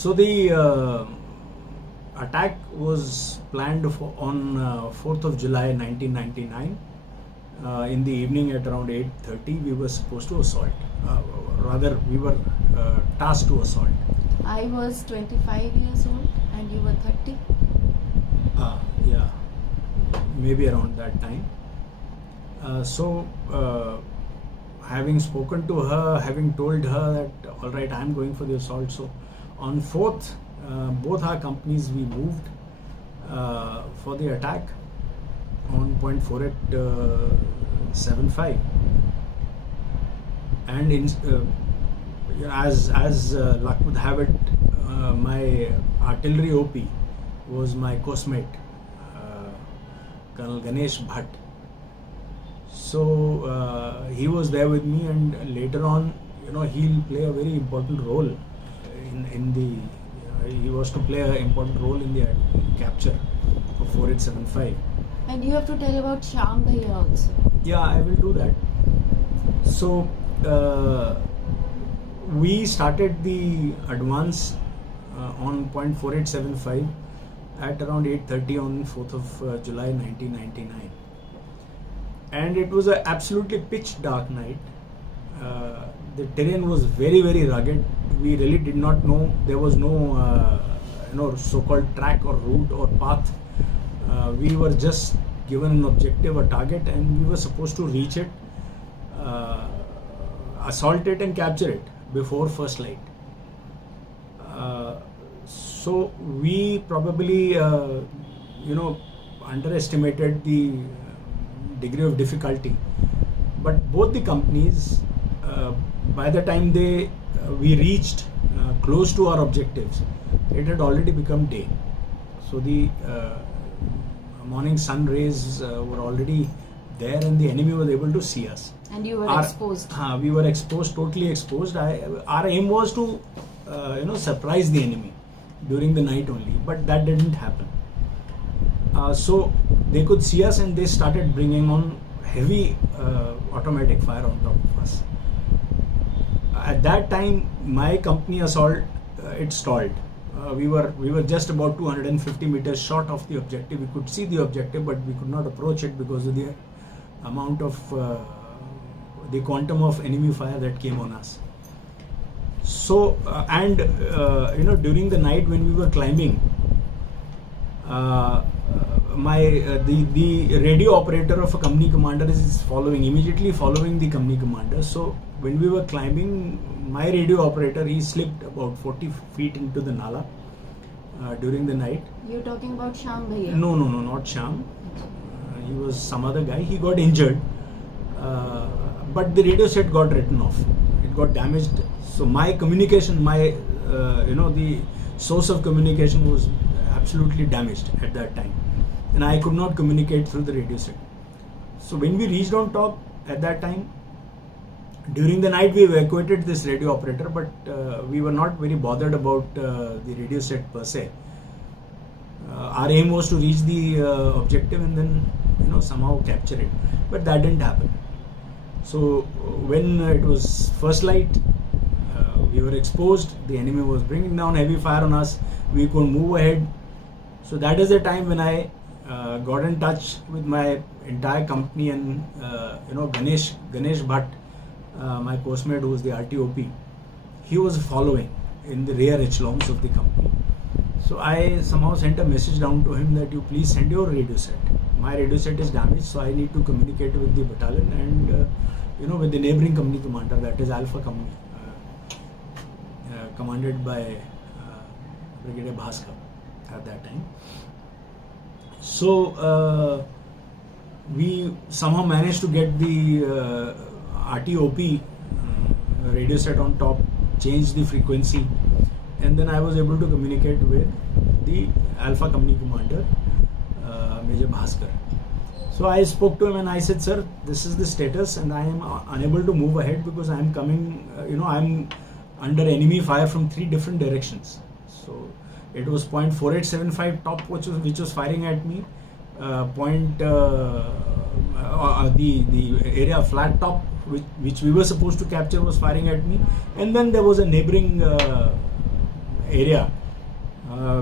So the attack was planned on 4th of July 1999. In the evening at around 8:30 we were supposed to assault. Rather, we were tasked to assault. I was 25 years old and you were 30. Yeah, maybe around that time. Having spoken to her, having told her that all right, I'm going for the assault. So on 4th, both our companies we moved for the attack on point 4875, and as luck would have it, my artillery OP was my coursemate, Colonel Ganesh Bhatt. So he was there with me, and later on, he'll play a very important role in the. He was to play an important role in the capture of 4875. And you have to tell about Shyam Bhaiya also. Yeah, I will do that. So we started the advance on point 4875 at around 8:30 on 4th of July 1999. And it was an absolutely pitch dark night. The terrain was very, very rugged. We really did not know. There was no so-called track or route or path. We were just given an objective, a target, and we were supposed to reach it, assault it and capture it before first light. So we probably underestimated the degree of difficulty, but both the companies, by the time we reached close to our objectives, it had already become day. So the morning sun rays were already there, and the enemy was able to see us. And you were exposed. We were exposed, totally exposed. Our aim was to surprise the enemy during the night only, but that didn't happen. So they could see us, and they started bringing on heavy automatic fire on top of us. At that time, my company assault it stalled. We were just about 250 meters short of the objective. We could see the objective, but we could not approach it because of the amount of the quantum of enemy fire that came on us. So during the night when we were climbing, the radio operator of a company commander is immediately following the company commander. So when we were climbing, my radio operator, he slipped about 40 feet into the nala during the night. You're talking about Shyam Bhaiya? No, not Shyam. He was some other guy. He got injured, but the radio set got written off. It got damaged. So my communication, the source of communication was absolutely damaged at that time, and I could not communicate through the radio set. So when we reached on top at that time, during the night we evacuated this radio operator, but we were not very bothered about the radio set per se. Our aim was to reach the objective and then somehow capture it, but that didn't happen. So when it was first light, we were exposed. The enemy was bringing down heavy fire on us. We could move ahead. So that is the time when I got in touch with my entire company, and Ganesh Bhatt, my coursemate, who was the RTOP, he was following in the rear echelons of the company. So I somehow sent a message down to him that you please send your radio set. My radio set is damaged, so I need to communicate with the battalion and with the neighboring company commander, that is Alpha Company, commanded by Brigadier Bhaskar at that time. So we somehow managed to get the RTOP radio set on top, change the frequency, and then I was able to communicate with the Alpha Company commander, Major Bhaskar. So I spoke to him and I said, sir, this is the status, and I am unable to move ahead because I am coming, I'm under enemy fire from 3 different directions. So it was point 4875 top which was firing at me, the area flat top which we were supposed to capture was firing at me, and then there was a neighboring area,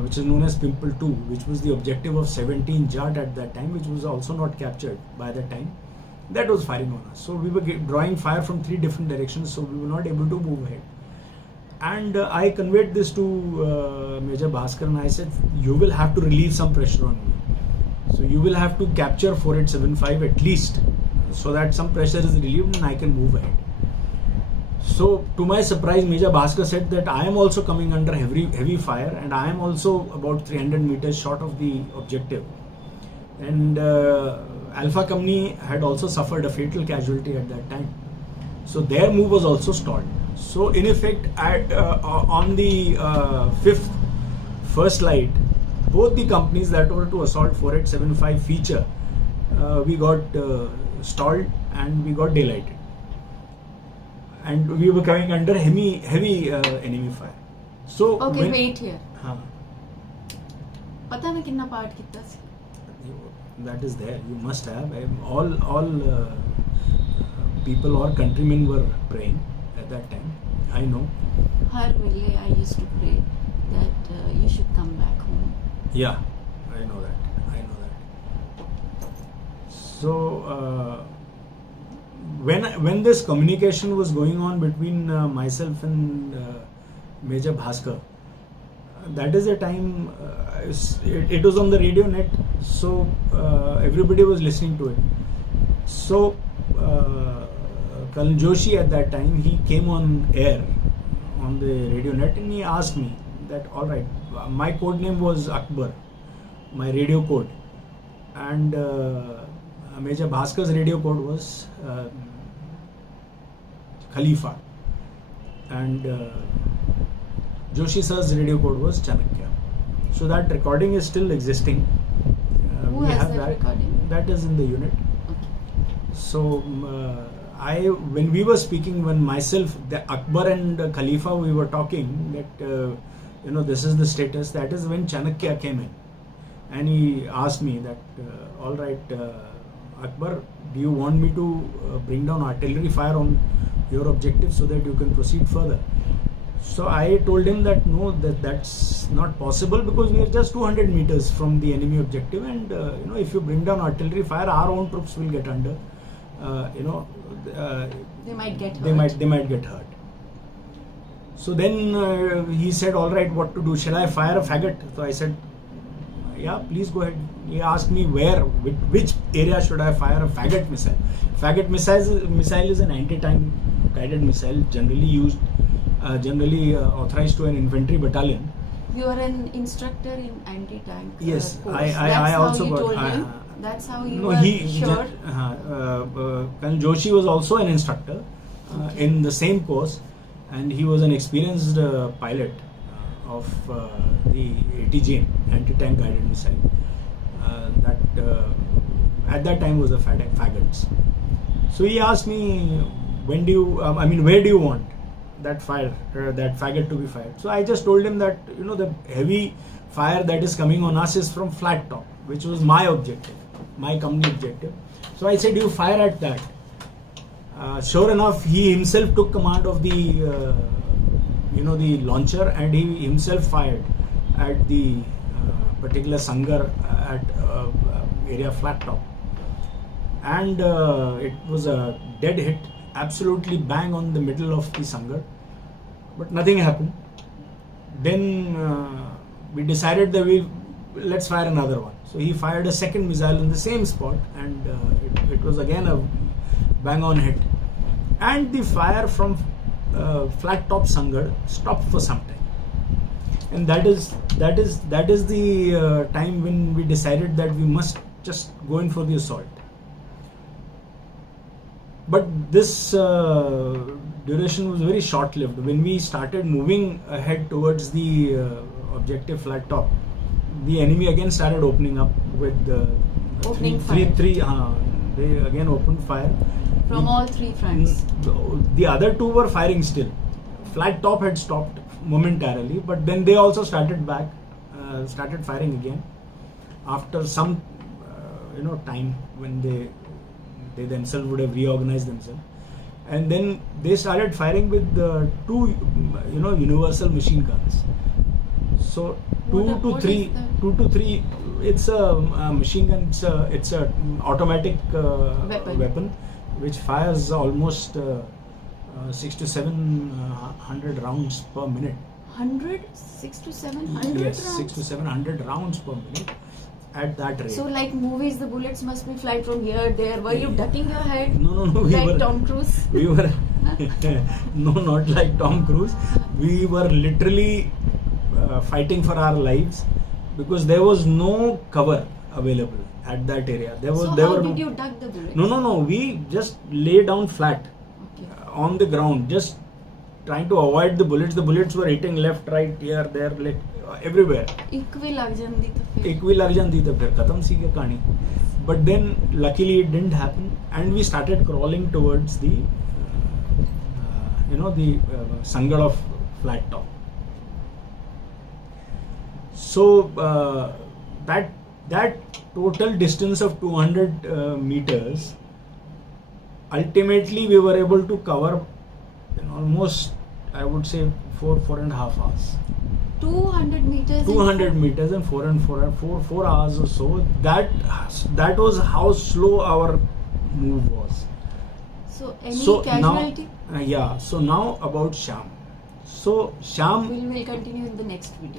which is known as Pimple 2, which was the objective of 17 Jat at that time, which was also not captured by that time. That was firing on us. So we were drawing fire from 3 different directions, so we were not able to move ahead. And I conveyed this to Major Bhaskar, and I said, you will have to relieve some pressure on me. So you will have to capture 4875 at least, so that some pressure is relieved and I can move ahead. So to my surprise, Major Bhaskar said that I am also coming under heavy fire, and I am also about 300 meters short of the objective. And Alpha Company had also suffered a fatal casualty at that time. So their move was also stalled. So in effect, on the first light, both the companies that were to assault 4875 feature, we got stalled and we got daylighted. And we were coming under heavy enemy fire. So Okay, wait here. हाँ, पता मैं कितना part कितना सी? that is there. You must have. All people or countrymen were praying at that time. I know. हर वेले I used to pray that you should come back home. Yeah, I know that. So when this communication was going on between myself and Major Bhaskar, that is a time it was on the radio net, so everybody was listening to it. So Colonel Joshi at that time, he came on air on the radio net and he asked me that, all right, my code name was Akbar, my radio code, and Major Bhaskar's radio code was Khalifa, and Joshi sir's radio code was Chanakya. So that recording is still existing. Who we has have that recording? That is in the unit. Okay. So when we were speaking, when myself, the Akbar and Khalifa, we were talking that this is the status. That is when Chanakya came in, and he asked me that, all right, Akbar, do you want me to bring down artillery fire on your objective so that you can proceed further? So I told him that no, that's not possible, because we are just 200 meters from the enemy objective, and if you bring down artillery fire, our own troops will get under. They might get hurt. They might get hurt. So then he said, all right, what to do? Shall I fire a faggot? So I said, yeah, please go ahead. He asked me which area should I fire a faggot missile. Faggot missile is an anti-tank guided missile, generally used, authorized to an infantry battalion. You are an instructor in anti-tank. Yes, course. I also you got. Told him. That's how you No, were sure. Colonel Joshi was also an instructor in the same course, and he was an experienced pilot of the ATGM, anti-tank guided missile. That at that time was the faggots. So he asked me, where do you want that faggot to be fired? So I just told him that the heavy fire that is coming on us is from Flat Top, which was my objective, my company objective. So I said, you fire at that. Sure enough, he himself took command of the the launcher, and he himself fired at the particular Sangar at area Flat Top, and it was a dead hit, absolutely bang on the middle of the Sangar, but nothing happened. Then we decided that let's fire another one. So he fired a second missile in the same spot, and it was again a bang on hit, and the fire from Flat Top Sangar stopped for some time. And that is the time when we decided that we must just go in for the assault. But this duration was very short-lived. When we started moving ahead towards the objective Flat Top, the enemy again started opening up with fire. They again opened fire From all three fronts. The other two were firing still. Flat Top had stopped momentarily, but then they also started firing again after some time, when they themselves would have reorganized themselves, and then they started firing with two universal machine guns, So 2 to what 3, is that? 2 to 3. It's a machine gun. It's a automatic weapon which fires almost 6 to 700 rounds per minute. 6 to 700 Yes, rounds? 6 to 700 rounds per minute at that rate. So like movies, the bullets must be flying from here, there. Were you ducking your head? No, we like were Tom Cruise? we were no, not like Tom Cruise. We were literally fighting for our lives because there was no cover available at that area. There was So there how were did no, you duck the bullets? no. We just lay down flat Okay. on the ground, just trying to avoid the bullets. The bullets were hitting left, right, here, there, everywhere. ਇੱਕ ਵੀ ਲੱਗ ਜਾਂਦੀ ਤਾਂ ਫਿਰ एक भी लग जाती तो फिर खत्म सी की कहानी. But then luckily it didn't happen, and we started crawling towards the the Sangal of flat top. So that total distance of 200 meters, ultimately we were able to cover in almost, I would say, 4.5 hours. 200 meters. 200 meters in 4 hours or so. That was how slow our move was. So any casualty? Now, so now about Shyam. So Shyam. We will continue in the next video.